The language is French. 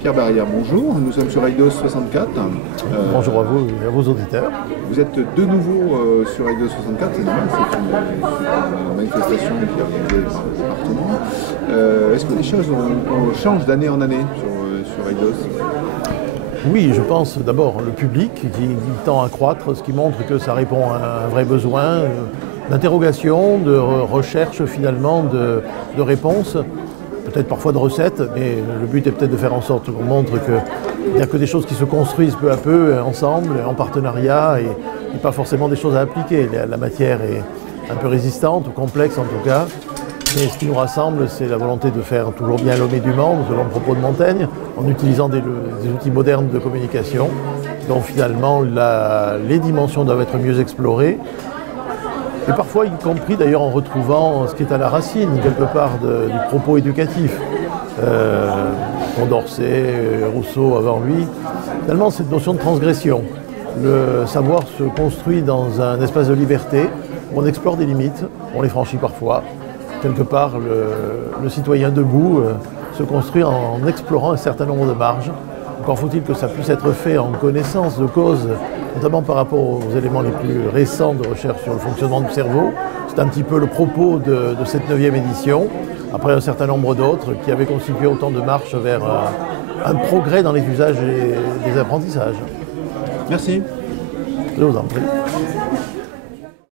Pierre Barrière, bonjour. Nous sommes sur Eidos 64. Bonjour à vous et à vos auditeurs. Vous êtes de nouveau sur Eidos 64, c'est normal, c'est une manifestation qui est organisée par le département. Est-ce que les choses changent d'année en année sur Eidos? Oui, je pense d'abord le public qui tend à croître, ce qui montre que ça répond à un vrai besoin d'interrogation, de recherche finalement de réponses. Peut-être parfois de recettes, mais le but est peut-être de faire en sorte qu'on montre qu'il n'y a que des choses qui se construisent peu à peu, ensemble, en partenariat, et pas forcément des choses à appliquer. La matière est un peu résistante, ou complexe en tout cas, mais ce qui nous rassemble, c'est la volonté de faire toujours bien l'homme et du monde, selon le propos de Montaigne, en utilisant des outils modernes de communication, dont finalement les dimensions doivent être mieux explorées, et parfois, y compris d'ailleurs en retrouvant ce qui est à la racine, quelque part, du propos éducatif. Condorcet, Rousseau avant lui. Finalement, cette notion de transgression. Le savoir se construit dans un espace de liberté, où on explore des limites, on les franchit parfois. Quelque part, le citoyen debout se construit en explorant un certain nombre de marges. Encore faut-il que ça puisse être fait en connaissance de cause, notamment par rapport aux éléments les plus récents de recherche sur le fonctionnement du cerveau. C'est un petit peu le propos de cette 9e édition, après un certain nombre d'autres qui avaient constitué autant de marches vers un progrès dans les usages et des apprentissages. Merci. Je vous en prie.